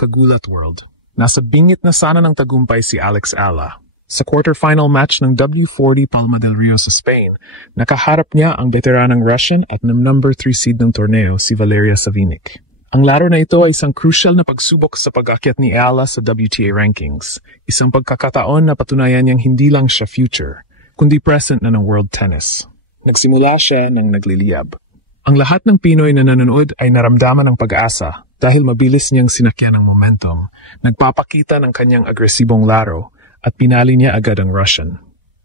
Kagulat World. Nasa bingit na sana ng tagumpay si Alex Ala. Sa quarterfinal match ng W40 Palma del Rio sa Spain, nakaharap niya ang veteranang Russian at number 3 seed ng torneo si Valeria Savinik. Ang laro na ito ay isang crucial na pagsubok sa pag-akyat ni Ala sa WTA rankings. Isang pagkakataon na patunayan niyang hindi lang siya future, kundi present na ng world tennis. Nagsimula siya ng nagliliyab. Ang lahat ng Pinoy na nanonood ay naramdaman ng pag-asa dahil mabilis niyang sinakyan ng momentum, nagpapakita ng kanyang agresibong laro at pinali niya agad ang Russian.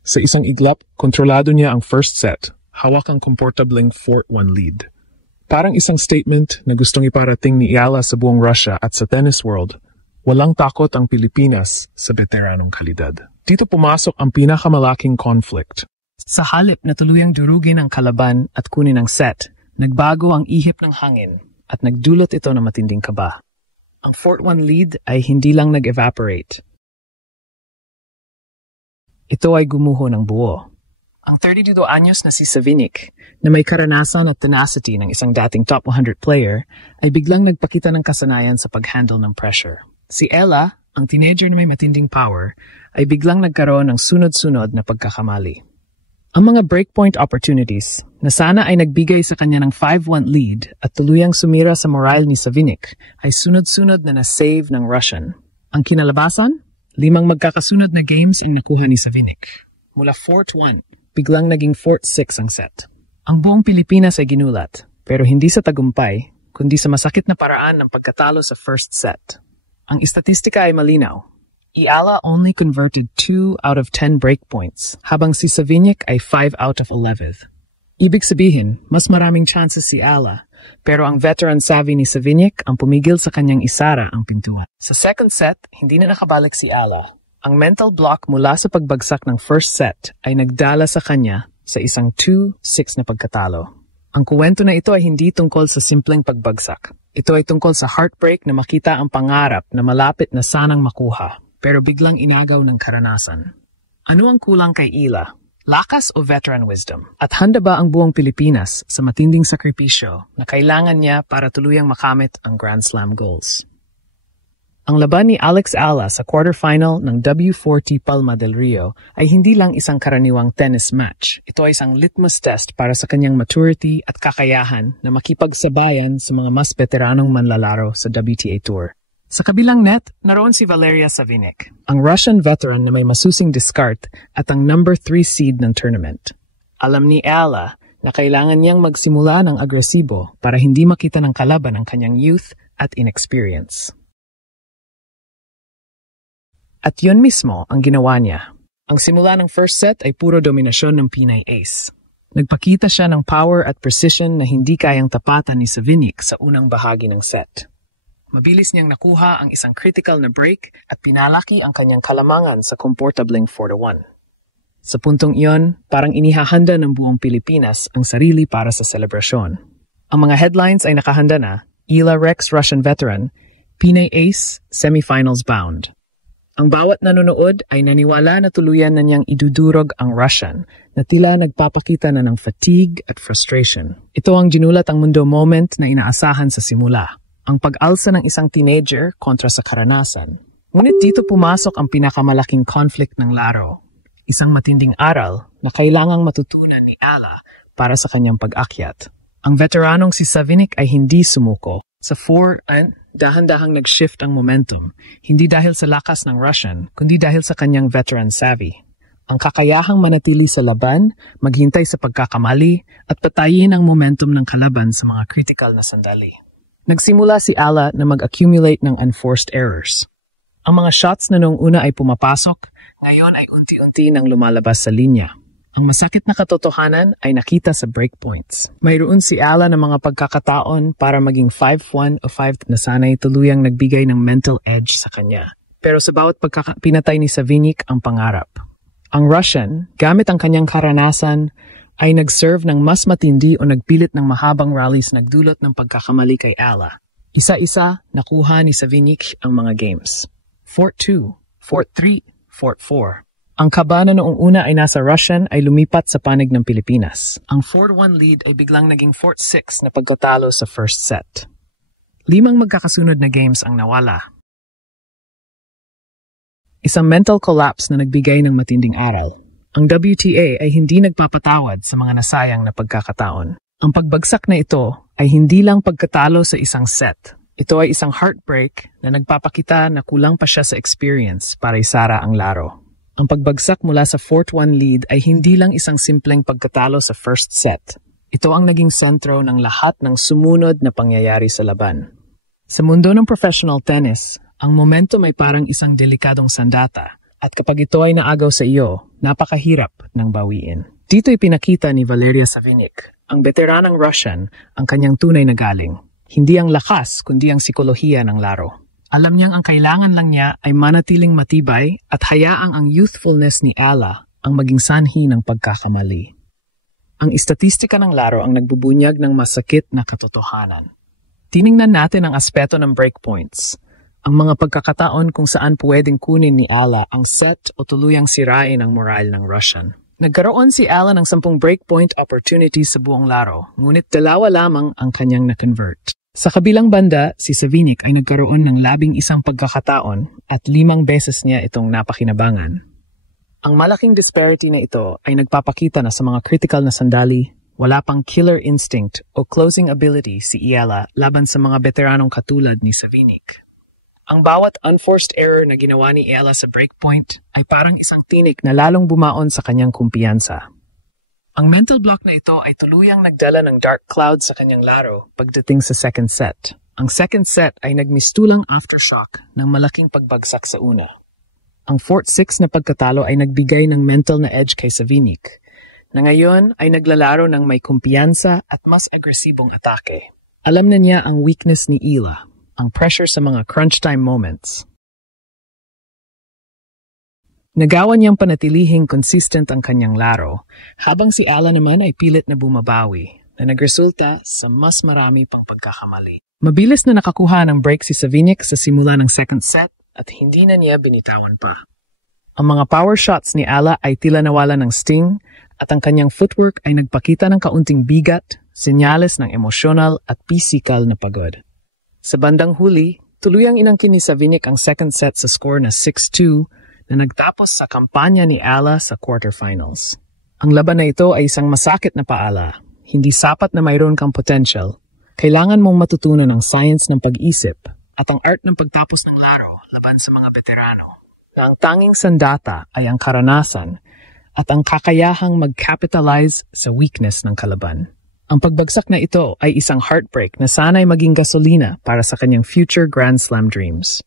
Sa isang iglap, kontrolado niya ang first set, hawak ang komportableng 4-1 lead. Parang isang statement na gustong iparating ni Ala sa buong Russia at sa tennis world, walang takot ang Pilipinas sa veteranong kalidad. Dito pumasok ang pinakamalaking conflict. Sa halip na tuluyang durugin ang kalaban at kunin ang set, nagbago ang ihip ng hangin at nagdulot ito ng matinding kaba. Ang 4-1 lead ay hindi lang nag-evaporate. Ito ay gumuho ng buo. Ang 32 anyos na si Savinik, na may karanasan at tenacity ng isang dating top 100 player, ay biglang nagpakita ng kasanayan sa pag-handle ng pressure. Si Ella, ang teenager na may matinding power, ay biglang nagkaroon ng sunod-sunod na pagkakamali. Ang mga breakpoint opportunities na sana ay nagbigay sa kanya ng 5-1 lead at tuluyang sumira sa moral ni Savinik ay sunod-sunod na na-save ng Russian. Ang kinalabasan? 5 magkakasunod na games ang nakuha ni Savinik. Mula 4-1, biglang naging 4-6 ang set. Ang buong Pilipinas ay ginulat, pero hindi sa tagumpay, kundi sa masakit na paraan ng pagkatalo sa first set. Ang istatistika ay malinaw. Ala only converted 2 out of 10 breakpoints, habang si Savinik ay 5 out of 11. Ibig sabihin, mas maraming chances si Ala, pero ang veteran savvy ni Savinik ang pumigil sa kanyang isara ang pintuan. Sa second set, hindi na nakabalik si Ala. Ang mental block mula sa pagbagsak ng first set ay nagdala sa kanya sa isang 2-6 na pagkatalo. Ang kuwento na ito ay hindi tungkol sa simpleng pagbagsak. Ito ay tungkol sa heartbreak na makita ang pangarap na malapit na sanang makuha, pero biglang inagaw ng karanasan. Ano ang kulang kay Ila? Lakas o veteran wisdom? At handa ba ang buong Pilipinas sa matinding sakripisyo na kailangan niya para tuluyang makamit ang Grand Slam goals? Ang laban ni Alex Ala sa quarterfinal ng W40 Palma del Rio ay hindi lang isang karaniwang tennis match. Ito ay isang litmus test para sa kanyang maturity at kakayahan na makipagsabayan sa mga mas veteranong manlalaro sa WTA Tour. Sa kabilang net, naroon si Valeria Savinik, ang Russian veteran na may masusing discard at ang number 3 seed ng tournament. Alam ni Ala na kailangan niyang magsimula ng agresibo para hindi makita ng kalaban ang kanyang youth at inexperience. At yun mismo ang ginawa niya. Ang simula ng first set ay puro dominasyon ng Pinay ace. Nagpakita siya ng power at precision na hindi kayang tapatan ni Savinik sa unang bahagi ng set. Mabilis niyang nakuha ang isang critical na break at pinalaki ang kanyang kalamangan sa komportableng 4-1. Sa puntong iyon, parang inihahanda ng buong Pilipinas ang sarili para sa selebrasyon. Ang mga headlines ay nakahanda na: Ila Rex Russian veteran, Pinay ace, semifinals bound. Ang bawat nanonood ay naniwala na tuluyan na niyang idudurog ang Russian na tila nagpapakita na ng fatigue at frustration. Ito ang ginulat ang mundo moment na inaasahan sa simula. Ang pag-alsa ng isang teenager kontra sa karanasan. Ngunit dito pumasok ang pinakamalaking conflict ng laro. Isang matinding aral na kailangang matutunan ni Ala para sa kanyang pag-akyat. Ang veteranong si Savinik ay hindi sumuko. Sa 4-1, dahan-dahang nag-shift ang momentum, hindi dahil sa lakas ng Russian, kundi dahil sa kanyang veteran savvy. Ang kakayahang manatili sa laban, maghintay sa pagkakamali, at patayin ang momentum ng kalaban sa mga critical na sandali. Nagsimula si Ala na mag-accumulate ng unforced errors. Ang mga shots na noong una ay pumapasok, ngayon ay unti-unti nang lumalabas sa linya. Ang masakit na katotohanan ay nakita sa breakpoints. Mayroon si Ala ng mga pagkakataon para maging 5-1 o 5 na sana'y tuluyang nagbigay ng mental edge sa kanya. Pero sa bawat pinatay ni Savinik ang pangarap. Ang Russian, gamit ang kanyang karanasan, ay nag-serve ng mas matindi o nagpilit ng mahabang rallies nagdulot ng pagkakamali kay Ala. Isa-isa, nakuha ni Savinik ang mga games. 4-2, 4-3, 4-4. Ang kaba na noong una ay nasa Russian ay lumipat sa panig ng Pilipinas. Ang 4-1 lead ay biglang naging 4-6 na pagkatalo sa first set. 5 magkakasunod na games ang nawala. Isang mental collapse na nagbigay ng matinding aral. Ang WTA ay hindi nagpapatawad sa mga nasayang na pagkakataon. Ang pagbagsak na ito ay hindi lang pagkatalo sa isang set. Ito ay isang heartbreak na nagpapakita na kulang pa siya sa experience para isara ang laro. Ang pagbagsak mula sa 4-1 lead ay hindi lang isang simpleng pagkatalo sa first set. Ito ang naging sentro ng lahat ng sumunod na pangyayari sa laban. Sa mundo ng professional tennis, ang momentum ay parang isang delikadong sandata. At kapag ito ay naagaw sa iyo, napakahirap ng bawiin. Dito ipinakita ni Valeria Savinik, ang veteranang Russian, ang kanyang tunay na galing. Hindi ang lakas, kundi ang sikolohiya ng laro. Alam niyang ang kailangan lang niya ay manatiling matibay at hayaang ang youthfulness ni Alla ang maging sanhi ng pagkakamali. Ang istatistika ng laro ang nagbubunyag ng masakit na katotohanan. Tiningnan natin ang aspeto ng breakpoints. Ang mga pagkakataon kung saan pwedeng kunin ni Alla ang set o tuluyang sirain ang moral ng Russian. Nagkaroon si Alla ng 10 breakpoint opportunities sa buong laro, ngunit 2 lamang ang kanyang na-convert. Sa kabilang banda, si Savinik ay nagkaroon ng 11 pagkakataon at 5 beses niya itong napakinabangan. Ang malaking disparity na ito ay nagpapakita na sa mga critical na sandali, wala pang killer instinct o closing ability si Alla laban sa mga veteranong katulad ni Savinik. Ang bawat unforced error na ginawa ni Alla sa breakpoint ay parang isang tinik na lalong bumaon sa kanyang kumpiyansa. Ang mental block na ito ay tuluyang nagdala ng dark cloud sa kanyang laro pagdating sa second set. Ang second set ay nagmistulang aftershock ng malaking pagbagsak sa una. Ang 4-6 na pagkatalo ay nagbigay ng mental na edge kay Savinik, na ngayon ay naglalaro ng may kumpiyansa at mas agresibong atake. Alam na niya ang weakness ni Alla, ang pressure sa mga crunch time moments. Nagawa niyang panatilihing consistent ang kanyang laro, habang si Alla naman ay pilit na bumabawi, na nagresulta sa mas marami pang pagkakamali. Mabilis na nakakuha ng break si Savinik sa simula ng second set at hindi na niya binitawan pa. Ang mga power shots ni Alla ay tila nawala ng sting at ang kanyang footwork ay nagpakita ng kaunting bigat, senyales ng emosyonal at pisikal na pagod. Sa bandang huli, tuluyang inangkin ni Savinik ang second set sa score na 6-2 na nagtapos sa kampanya ni Alla sa quarterfinals. Ang laban na ito ay isang masakit na paala. Hindi sapat na mayroon kang potential. Kailangan mong matutunan ang science ng pag-isip at ang art ng pagtapos ng laro laban sa mga veterano. Na ang tanging sandata ay ang karanasan at ang kakayahang mag-capitalize sa weakness ng kalaban. Ang pagbagsak na ito ay isang heartbreak na sana'y maging gasolina para sa kanyang future Grand Slam dreams.